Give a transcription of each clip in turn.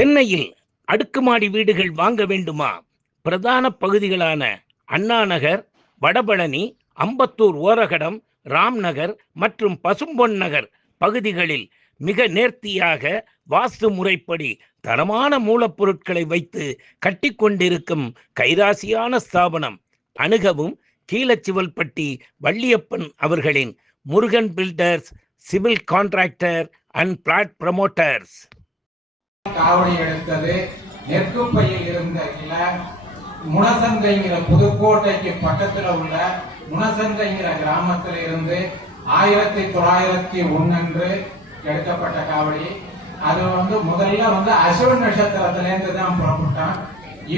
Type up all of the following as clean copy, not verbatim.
சென்னையில் அடுக்குமாடி வீடுகள் வாங்க வேண்டுமா? பிரதான பகுதிகளான அண்ணா நகர், வடபழனி, அம்பத்தூர் ஓரகடம், ராம்நகர் மற்றும் பசும்பொன் நகர் பகுதிகளில் மிக நேர்த்தியாக வாஸ்து முறைப்படி தரமான மூலப்பொருட்களை வைத்து கட்டிக்கொண்டிருக்கும் கைராசியான ஸ்தாபனம். அணுகவும் கீழச்சிவல்பட்டி வள்ளியப்பன் அவர்களின் Murugan builders, civil contractor and plot promoters. காவடி எடுத்தது நெற்குப்பையில் இருந்த முனசந்தைங்கிற புதுக்கோட்டைக்கு பக்கத்தில் உள்ள முனசந்தைங்கிற கிராமத்தில் இருந்து 1901 எடுக்கப்பட்ட காவடி. அது முதல்ல அஸ்வின் நட்சத்திரத்திலேருந்து தான் புறப்பட்டோம்.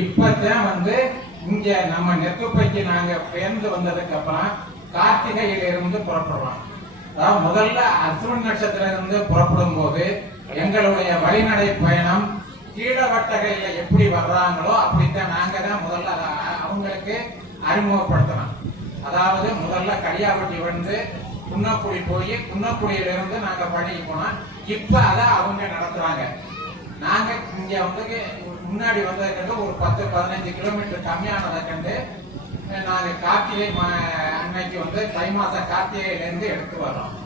இப்பதான் இங்க நம்ம நெற்குப்பைக்கு நாங்க பெயர்ந்து வந்ததுக்கு அப்புறம் கார்த்திகையில இருந்து புறப்படுறோம். அதாவது முதல்ல அஸ்வின் நட்சத்திரம் இருந்து புறப்படும் போது எங்களுடைய வழிநடை பயணம் கீழவட்டகையில எப்படி வர்றாங்களோ அப்படித்தான் நாங்க தான் முதல்ல அவங்களுக்கு அறிமுகப்படுத்தணும். அதாவது முதல்ல கலியாபட்டி குன்னக்குடி போய் குன்னக்குடியில இருந்து நாங்க பழகி போனோம். இப்ப அதை அவங்க நடத்துறாங்க. நாங்க இங்க முன்னாடி வந்ததுக்கு ஒரு 10-15 கிலோமீட்டர் கம்மியானதை கண்டு நாங்க கார்த்திகை அன்னைக்கு தை மாச கார்த்திகையில இருந்து எடுத்து வர்றோம்.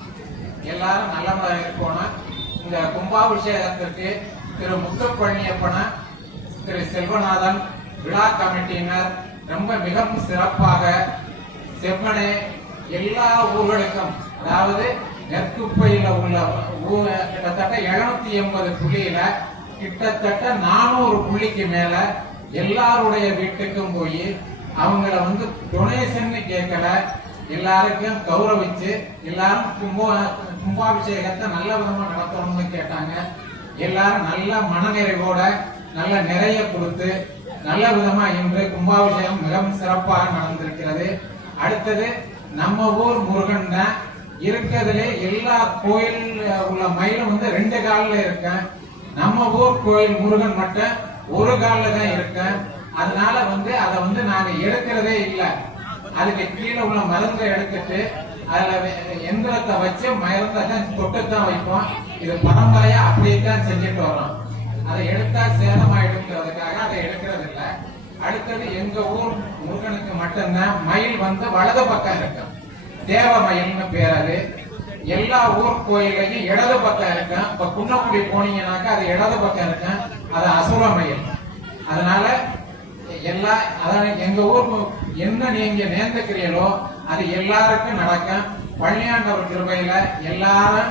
எல்லாரும் நல்ல முறையாக இருக்கணும். இந்த கும்பாபிஷேகத்திற்கு திரு முத்துப்பழனியப்பன, திரு செல்வநாதன், விழா கமிட்டியினர் ரொம்ப மிகவும் சிறப்பாக செவ்வனே எல்லா ஊர்களுக்கும், அதாவது நெற்குப்பையில உள்ள கிட்டத்தட்ட 780 புள்ளியில கிட்டத்தட்ட 400 புள்ளிக்கு மேல எல்லாருடைய வீட்டுக்கும் போய் அவங்கள டொனேஷன் கேட்கல, எல்லாருக்கும் கௌரவிச்சு எல்லாரும் கும்பாபிஷேகத்தை நல்ல விதமா நடத்தணும்னு கேட்டாங்க. எல்லாரும் நல்ல மனநிறைவோட நல்ல நிறைய கொடுத்து நல்ல விதமா இன்று கும்பாபிஷேகம் மிகவும் சிறப்பாக நடந்திருக்கிறது. அடுத்தது நம்ம ஊர் முருகன் தான் இருக்கிறதுலே எல்லா கோயில் உள்ள மயிலும் 2 காலில் இருக்க. நம்ம ஊர் கோயில் முருகன் மட்டும் ஒரு காலில் தான் இருக்க. அதனால அதை நாங்க எடுக்கிறதே இல்லை. அதுக்கு கீழே உள்ள மருந்தை எடுத்துட்டு அதுல எந்திரத்தை வச்சு மருந்தை தொட்டுத்தான் வைப்போம். இது பரம்பரையா அப்படியே தான் செஞ்சுட்டு வரோம். அதை எடுத்தா சேதமாயிடுங்கிறதுக்காக அதை எடுக்கிறது இல்லை. அடுத்தது எங்க ஊர் முருகனுக்கு மட்டும்தான் மயில் வலது பக்கம் இருக்கு. தேவ மயில்னு பேர். அது எல்லா ஊர் கோயிலையும் இடது பக்கம் இருக்கு. இப்ப குன்னக்குடி போனீங்கன்னாக்கா அது இடது பக்கம் இருக்கு. அது அசுர மயில். அதனால எங்க ஊர் என்ன நீங்க நேர்ந்துக்கிறீங்களோ அது எல்லாருக்கும் நடக்கும். பழனியாண்டவர் கிருபையில எல்லாரும்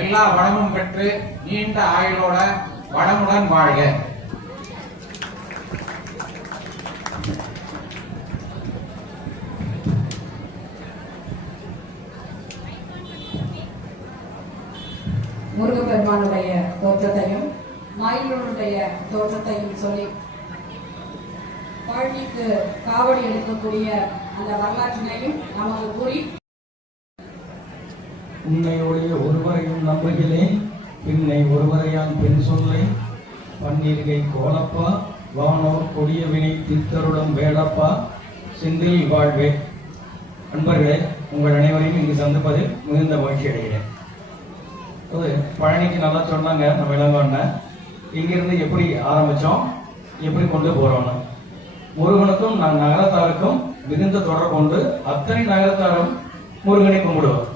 எல்லா வளமும் பெற்று நீண்ட ஆயுளோட வளமுடன் வாழ்க. முருகப்பெருமானுடைய தோற்றத்தையும் மயிலுடைய தோற்றத்தையும் சொல்லி பழனிக்கு காவடி எடுக்கக்கூடிய அந்த வரலாற்றினையும் நமக்கு கூறி, உன்னையுடைய ஒருவரையும் நம்புகிறேன், பின்னை ஒருவரையான் பெண் சொல்லை, பன்னீர்கை கோலப்பா, வானோர் கொடிய வினை தீர்த்தருடம் வேடப்பா, செந்தில் வாழ்வே. அன்பர்களே, உங்கள் அனைவரையும் இங்கு சந்திப்பது மிகுந்த மகிழ்ச்சி அடைகிறேன். பழனிக்கு நல்லா சொன்னாங்க. நம்ம இளங்கோண்ண இங்கிருந்து எப்படி ஆரம்பிச்சோம், எப்படி கொண்டு போறோம்னு. முருகனுக்கும் நான் நகரத்தாருக்கும் மிகுந்த தொடர்பு கொண்டு அத்தனை நகரத்தாரும் முருகனை கும்பிடுவோம்.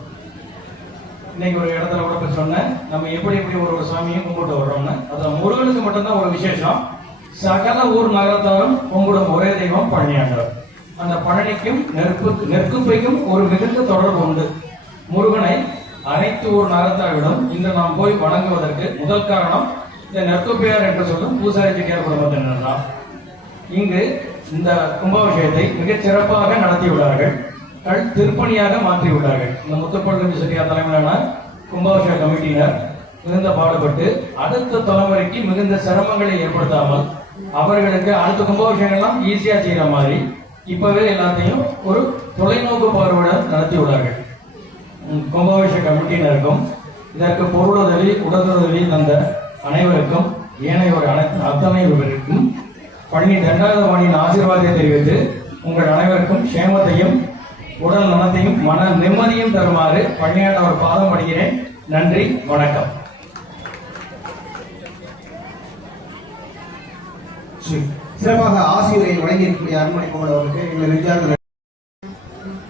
இன்னைக்கு ஒரு இடத்துல கூட சொன்னேன், நம்ம எப்படி ஒரு சாமியும் கும்பிட்டு வர்றோம்னு. அது முருகனுக்கு மட்டும்தான் ஒரு விசேஷம். சகல ஊர் நகரத்தாரும் கும்பிடும் ஒரே தெய்வம் பழனியாண்டவர். அந்த பழனிக்கும் நெற்குப்பைக்கும் ஒரு மிகுந்த தொடர்பு உண்டு. முருகனை அனைத்து ஊர் நகரத்தாரிடம் இன்று நாம் போய் வணங்குவதற்கு முதல் காரணம் இந்த நெற்குப்பையார் என்று சொல்லும் பூசாரி செட்டியார் குடும்பத்தினர் தான். இங்கு இந்த கும்பாபிஷேகத்தை மிகச் சிறப்பாக நடத்தியுள்ளார்கள். திருப்பணியாக மாற்றியுள்ளார்கள். இந்த முத்துப்பழனி செட்டியார் தலைமையிலான கும்பாபிஷேக கமிட்டியினர் மிகுந்த பாடுபட்டு அடுத்த தலைமுறைக்கு மிகுந்த சிரமங்களை ஏற்படுத்தாமல் அவர்களுக்கு அடுத்த கும்பாபிஷேகம்லாம் ஈஸியா செய்யற மாதிரி இப்பவே எல்லாத்தையும் ஒரு தொலைநோக்கு பார்வையுடன் நடத்தியுள்ளார்கள். கும்பாபிஷேக கமிட்டியினருக்கும் இதற்கு பொருளுதவி உடலுதவி தந்த அனைவருக்கும் ஏனையோர் அத்தனைவருக்கும் பழனி தண்டாயுதபாணியின் ஆசீர்வாதத்தை தெரிவித்து உங்கள் அனைவருக்கும் சேமத்தையும் உடல் நலத்தையும் மன நிம்மதியும் தருமாறு பழனியாண்டவர் பாதம் படுகிறேன். நன்றி, வணக்கம். சிறப்பாக ஆசிரியரை வழங்கியிருக்கக்கூடிய அருண்மொழி கோமல் அவர்களுக்கு எங்கள் நெஞ்சார்ந்த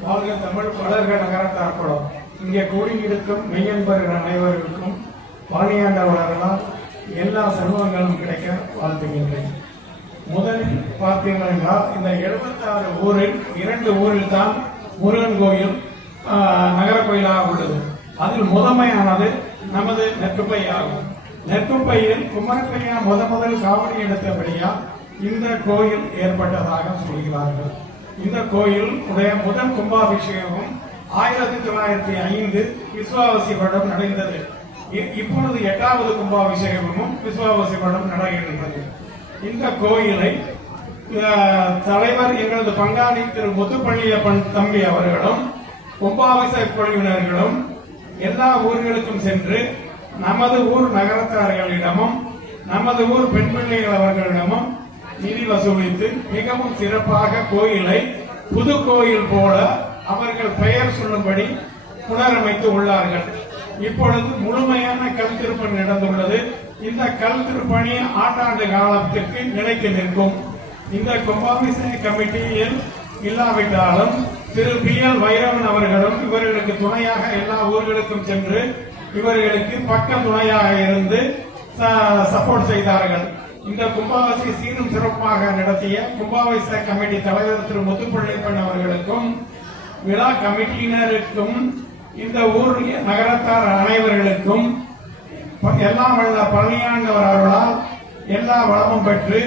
வாழ்க தமிழ், வளர்க நகரத்தார் குளம். இங்கே கூடியிருக்கும் மெய்யன்பர்கள் அனைவருக்கும் பழனியாண்டவர்களால் எல்லா செல்வங்களும் கிடைக்க வாழ்த்துகின்றேன். முதலில் பார்த்தீர்கள் என்றால் இந்த 76 ஊரில் 2 ஊரில் தான் முருகன் கோயில் நகர கோயிலாக உள்ளது. அதில் முதன்மையானது நமது நெற்குப்பை ஆகும். நெற்குப்பையில் குமரப்பையா முதல் காவடி எடுத்தபடியால் இந்த கோயில் ஏற்பட்டதாக சொல்கிறார்கள். இந்த கோயில் உடைய முதல் கும்பாபிஷேகமும் 1905 விஸ்வாவசி வருடம் நடந்தது. இப்பொழுது 8வது கும்பாபிஷேகமும் விஸ்வாவசி வருடம் நடக்கின்றது. இந்த கோயிலை தலைவர் எங்களது பங்காளி திரு முத்துப்பள்ளியப்பன் தம்பி அவர்களும் கும்பாபிஷேக குழுவினர்களும் எல்லா ஊர்களுக்கும் சென்று நமது ஊர் நகரத்தார்களிடமும் நமது ஊர் பெண் பிள்ளைகள் அவர்களிடமும் நிதி வசூலித்து மிகவும் சிறப்பாக கோயிலை புது கோயில் போல அவர்கள் பெயர் சொல்லும்படி புனரமைத்து உள்ளார்கள். இப்பொழுது முழுமையான கல் திருப்பணி நடந்துள்ளது. இந்த கல் திருப்பணி ஆண்டாண்டு காலத்திற்கு நிலைத்து நிற்கும். இந்த கும்பாபிஷேக கமிட்டியில் இல்லாவிட்டாலும் திரு PL வைரவன் அவர்களும் இவர்களுக்கு துணையாக எல்லா ஊர்களுக்கும் சென்று இவர்களுக்கு பக்க துணையாக இருந்து சப்போர்ட் செய்தார்கள். இந்த கும்பாபிஷேக சீரும் சிறப்பாக நடத்திய கும்பாபிஷேக கமிட்டி தலைவர் திரு முத்துப்பள்ளியப்பன் அவர்களுக்கும் விழா கமிட்டியினருக்கும் இந்த ஊர் நகரத்தார் அனைவர்களுக்கும் எல்லாம் வல்ல பழனியாண்டவர் அருளால் எல்லா வளமும் பெற்று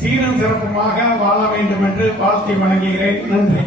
சீரும் சிறப்புமாக வாழ வேண்டும் என்று வாழ்த்தி வணங்குகிறேன். நன்றி.